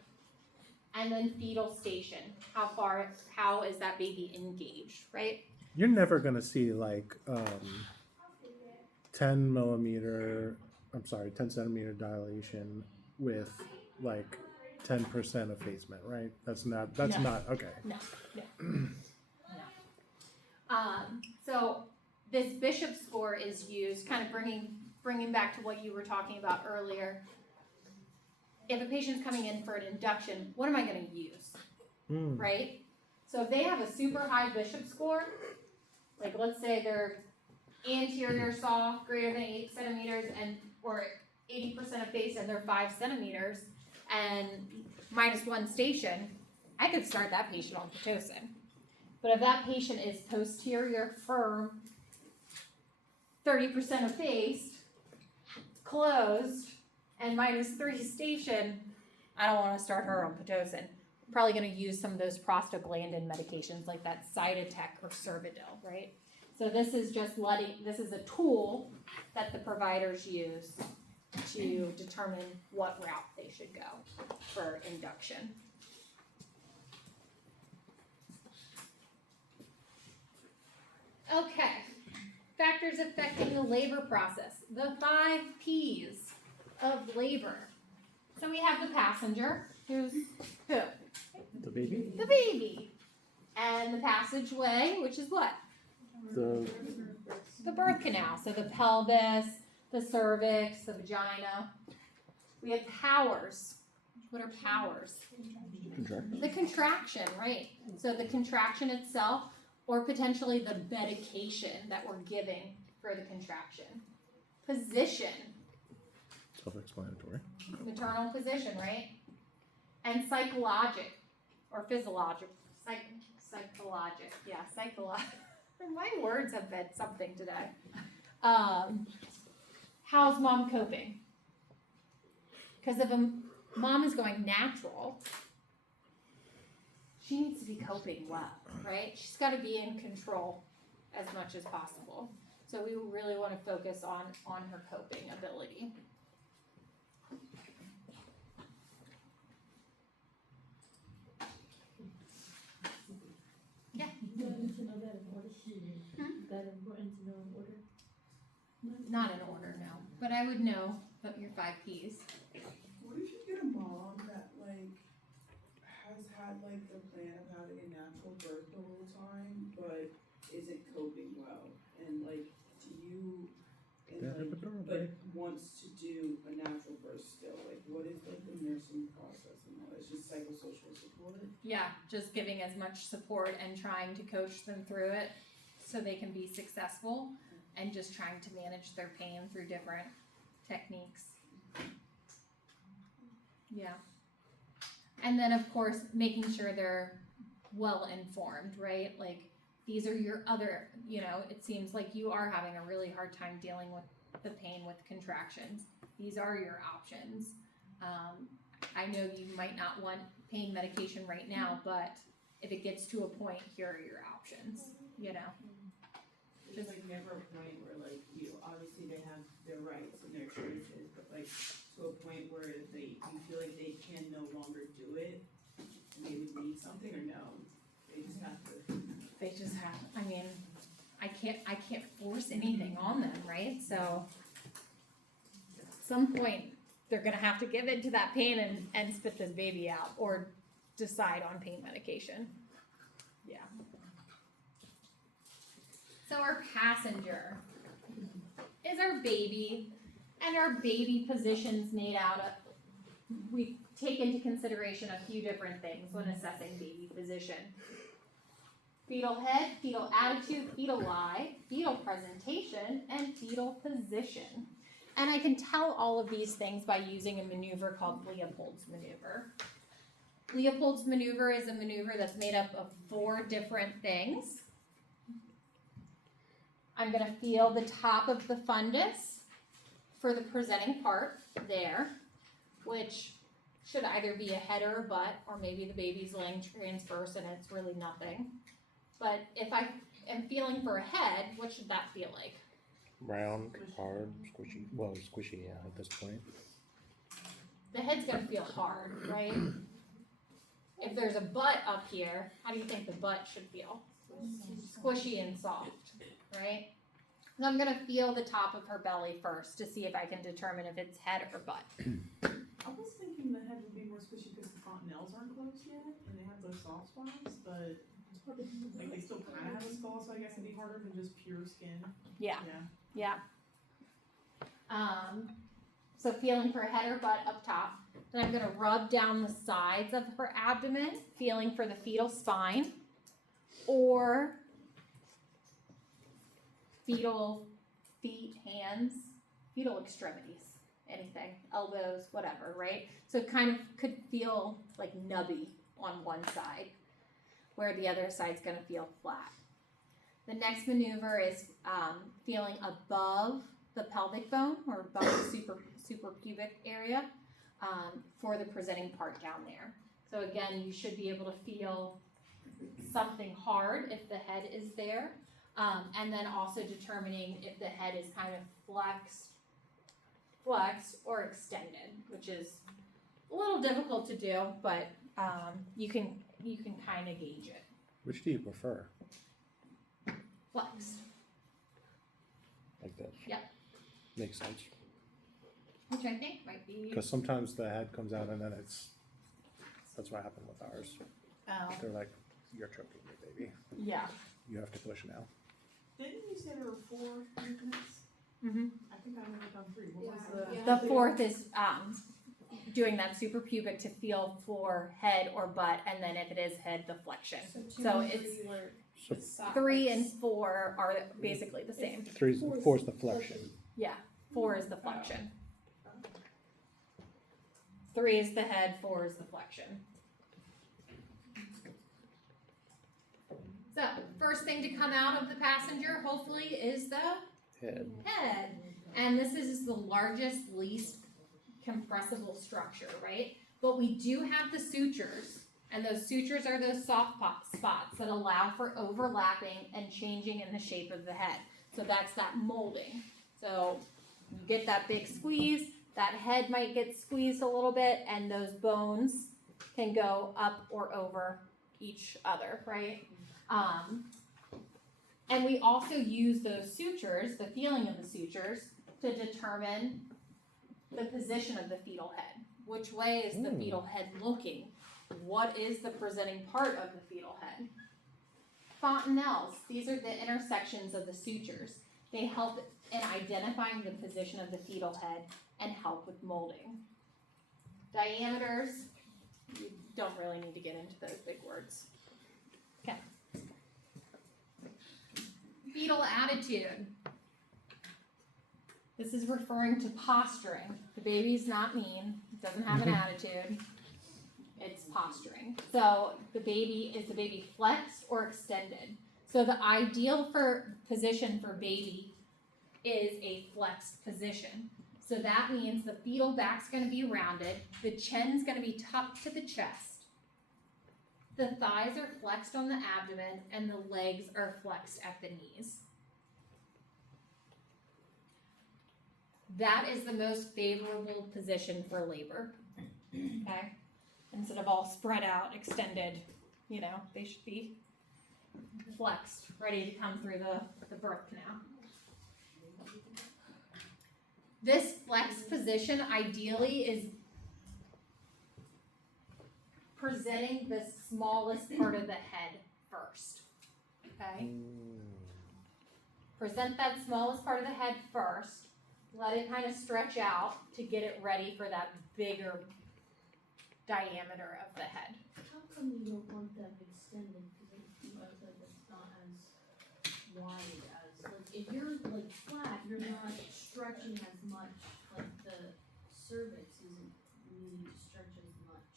And then fetal station, how is that baby engaged, right? You're never gonna see like 10 centimeter dilation with like 10% effacement, right? That's not okay. No. So this Bishop score is used, kind of bringing back to what you were talking about earlier. If a patient's coming in for an induction, what am I going to use, right? So if they have a super high Bishop score, like let's say they're anterior soft, greater than 8 centimeters, or 80% effaced, and they're 5 centimeters, and -1 station, I could start that patient on Pitocin. But if that patient is posterior, firm, 30% effaced, closed, and -3 station, I don't want to start her on Pitocin. I'm probably going to use some of those prostaglandin medications like that Cytotec or Servidil, right? So this is this is a tool that the providers use to determine what route they should go for induction. Okay, factors affecting the labor process. The 5 P's of labor. So we have the passenger, who's who? The baby? The baby. And the passageway, which is what? The birth canal. So the pelvis, the cervix, the vagina. We have powers. What are powers? Contraction. The contraction, right. So the contraction itself, or potentially the medication that we're giving for the contraction. Position. Self-explanatory. Maternal position, right? And psychologic or physiologic. Psychologic. Yeah, psychologic. My words have been something today. How's mom coping? Because if a mom is going natural, she needs to be coping well, right? She's got to be in control as much as possible. So we really want to focus on her coping ability. that important to know in order? Not in order, no. But I would know your 5 Ps. What if you get a mom that like has had like the plan of having a natural birth the whole time, but isn't coping well, and like, do you, and like, but wants to do a natural birth still? Like, what is like the nursing process and all? It's just psychosocial support. Yeah, just giving as much support and trying to coach them through it so they can be successful, and just trying to manage their pain through different techniques. Yeah. And then of course, making sure they're well informed, right? Like, these are your other, it seems like you are having a really hard time dealing with the pain with contractions. These are your options. I know you might not want pain medication right now, but if it gets to a point, here are your options, There's like never a point where like, obviously they have their rights and their choices, but like to a point where you feel like they can no longer do it, and they would need something, or no? They just have to. They just have, I can't force anything on them, right? So at some point, they're gonna have to give in to that pain and spit this baby out, or decide on pain medication. Yeah. So our passenger is our baby, and our baby position's made out of, we take into consideration a few different things when assessing baby position. Fetal head, fetal attitude, fetal lie, fetal presentation, and fetal position. And I can tell all of these things by using a maneuver called Leopold's maneuver. Leopold's maneuver is a maneuver that's made up of 4 different things. I'm going to feel the top of the fundus for the presenting part there, which should either be a head or a butt, or maybe the baby's laying transverse and it's really nothing. But if I am feeling for a head, what should that feel like? Round, hard, squishy. Well, squishy, yeah, at this point. The head's gonna feel hard, right? If there's a butt up here, how do you think the butt should feel? Squishy and soft, right? So I'm gonna feel the top of her belly first to see if I can determine if it's head or butt. I was thinking the head would be more squishy because the fontanelles aren't closed yet, and they have those soft spots, but like they still kind of have a skull, so I guess it'd be harder than just pure skin. Yeah. Yeah. So feeling for head or butt up top. Then I'm gonna rub down the sides of her abdomen, feeling for the fetal spine, or fetal feet, hands, fetal extremities, anything, elbows, whatever, right? So it kind of could feel like nubby on one side, where the other side's gonna feel flat. The next maneuver is feeling above the pelvic bone, or above the suprapubic area, for the presenting part down there. So again, you should be able to feel something hard if the head is there, and then also determining if the head is kind of flexed or extended, which is a little difficult to do, but you can kind of gauge it. Which do you prefer? Flexed, Like this? Yep. Makes sense. which I think might be. Because sometimes the head comes out and then that's what happened with ours. Oh, They're like, you're choking me, baby. yeah. You have to push now. Didn't you say there were 4 movements? Mm-hmm. I think I only wrote down 3. What was Yeah. The fourth is doing that suprapubic to feel for head or butt, and then if it is head, the flexion. two So and it's three were So soft 3 and legs. 4 are basically the same. 4 is the flexion. Yeah, 4 is the flexion. 3 is the head, 4 is the flexion. So, first thing to come out of the passenger, hopefully, is the Head. head. And this is the largest, least compressible structure, right? But we do have the sutures, and those sutures are those soft spots that allow for overlapping and changing in the shape of the head. So that's that molding. So you get that big squeeze, that head might get squeezed a little bit, and those bones can go up or over each other, right? And we also use those sutures, the feeling of the sutures, to determine the position of the fetal head. Which way is the fetal head looking? What is the presenting part of the fetal head? Fontanelles, these are the intersections of the sutures. They help in identifying the position of the fetal head and help with molding. Diameters, you don't really need to get into those big words. Okay. Fetal attitude. This is referring to posturing. The baby's not mean, it doesn't have an attitude. It's posturing. So is the baby flexed or extended? So the ideal position for baby is a flexed position. So that means the fetal back's going to be rounded, the chin's going to be tucked to the chest, the thighs are flexed on the abdomen, and the legs are flexed at the knees. That is the most favorable position for labor. Okay? Instead of all spread out, extended, they should be flexed, ready to come through the birth canal. This flexed position ideally is presenting the smallest part of the head first. Okay? Present that smallest part of the head first. Let it kind of stretch out to get it ready for that bigger diameter of the head. How come you don't want that extended? Because it seems like it's not as wide as, like, if you're like flat, you're not stretching as much. Like the cervix isn't really stretch as much.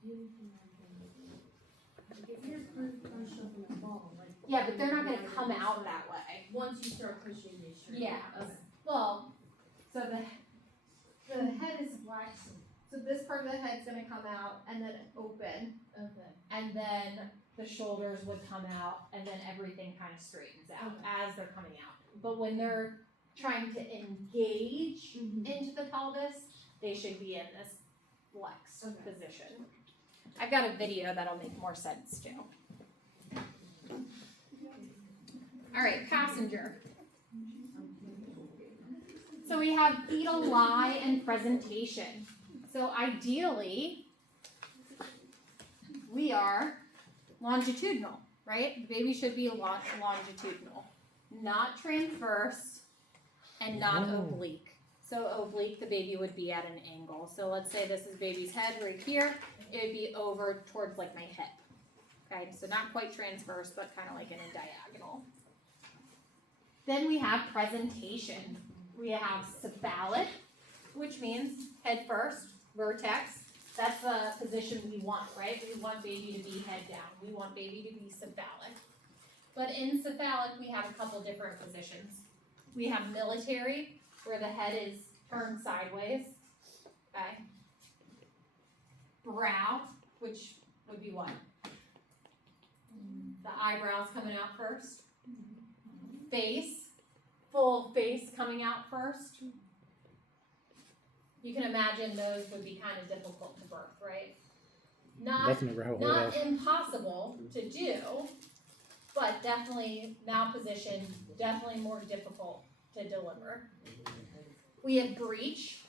Do you like if you're punched up in a ball, like Yeah, but they're not going to come out that way. once you start pushing, they shrink. Yeah. Okay. Well, so the head is flexed. So this part of the head's going to come out and then open, Okay. and then the shoulders would come out, and then everything kind of straightens out as they're coming out. But when they're trying to engage into the pelvis, they should be in this flexed position. I've got a video that'll make more sense too. All right, passenger. So we have fetal lie and presentation. So ideally, we are longitudinal, right? The baby should be longitudinal, not transverse and not oblique. So oblique, the baby would be at an angle. So let's say this is baby's head right here. It would be over towards like my hip. Okay, so not quite transverse, but kind of like in a diagonal. Then we have presentation. We have cephalic, which means head first, vertex. That's the position we want, right? We want baby to be head down. We want baby to be cephalic. But in cephalic, we have a couple different positions. We have military, where the head is turned sideways. Okay. Brow, which would be what? The eyebrows coming out first. Face, full face coming out first. You can imagine those would be kind of difficult to birth, right? Not impossible to do, but definitely malpositioned, definitely more difficult to deliver. We have breech,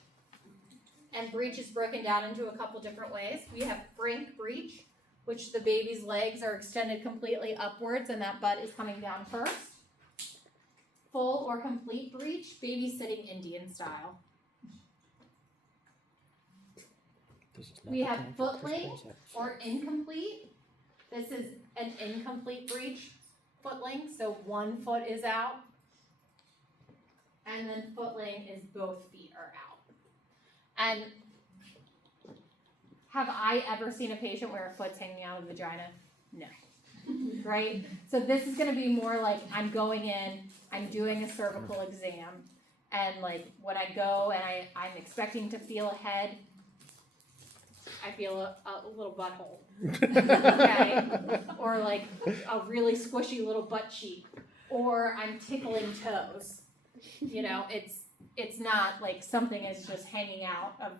and breech is broken down into a couple different ways. We have frank breech, which the baby's legs are extended completely upwards and that butt is coming down first. Full or complete breech, baby sitting Indian style. We have foot length or incomplete. This is an incomplete breech foot length, so one foot is out. And then foot length is both feet are out. And have I ever seen a patient where a foot's hanging out of the vagina? No. Right? So this is going to be more like I'm going in, I'm doing a cervical exam, and like when I go and I'm expecting to feel a head, I feel a little butthole. Okay? Or like a really squishy little butt cheek. Or I'm tickling toes. You know, it's not like something is just hanging out of.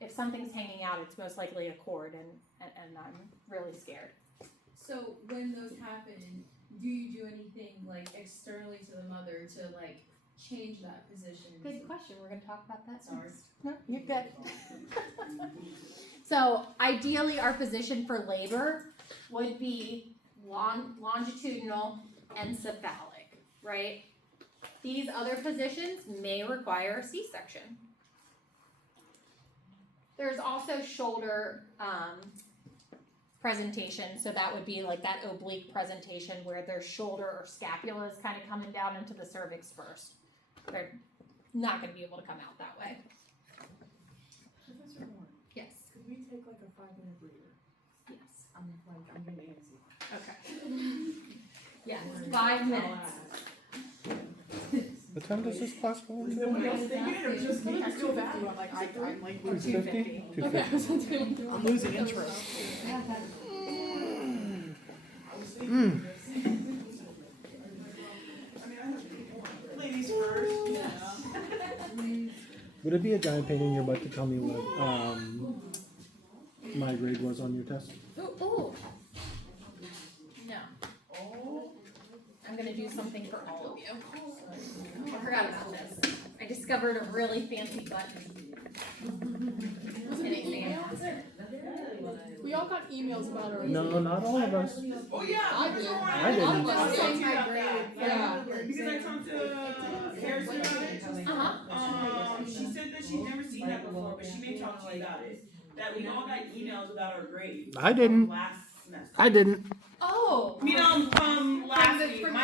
If something's hanging out, it's most likely a cord, and I'm really scared. So when those happen, do you do anything like externally to the mother to like change that position? Good question. We're going to talk about that. Sorry. No, you're good. So ideally, our position for labor would be longitudinal and cephalic, right? These other positions may require a C-section. There's also shoulder presentation, so that would be like that oblique presentation where their shoulder or scapula is kind of coming down into the cervix first. They're not going to be able to come out that way. Professor Moore, Yes. could we take like a 5-minute breather? Yes. I'm getting antsy. Okay. Yes. 5 minutes. What time does this class go Is on? nobody else thinking it or just me? I feel bad. I'm like, I'm like losing 250? 250. I'm losing interest. I was thinking Mm. this. I mean, I have ladies first. Yeah. Would it be a giant pain in your butt to tell me what my grade was on your test? Ooh. No. Oh. I'm gonna do something for all of you. I forgot about this. I discovered a really fancy button. Was it An the exam. emails? We all got emails about it. No, not all of us. Oh yeah, I did. I didn't. I was Saying talking my about grade. that. Yeah. Because I talked to Harrison about it. Uh-huh. She said that she'd never seen that before, but she may talk to you about it. That we all got emails about our grades. I didn't. Last semester. I didn't. Oh. Last From week. the- My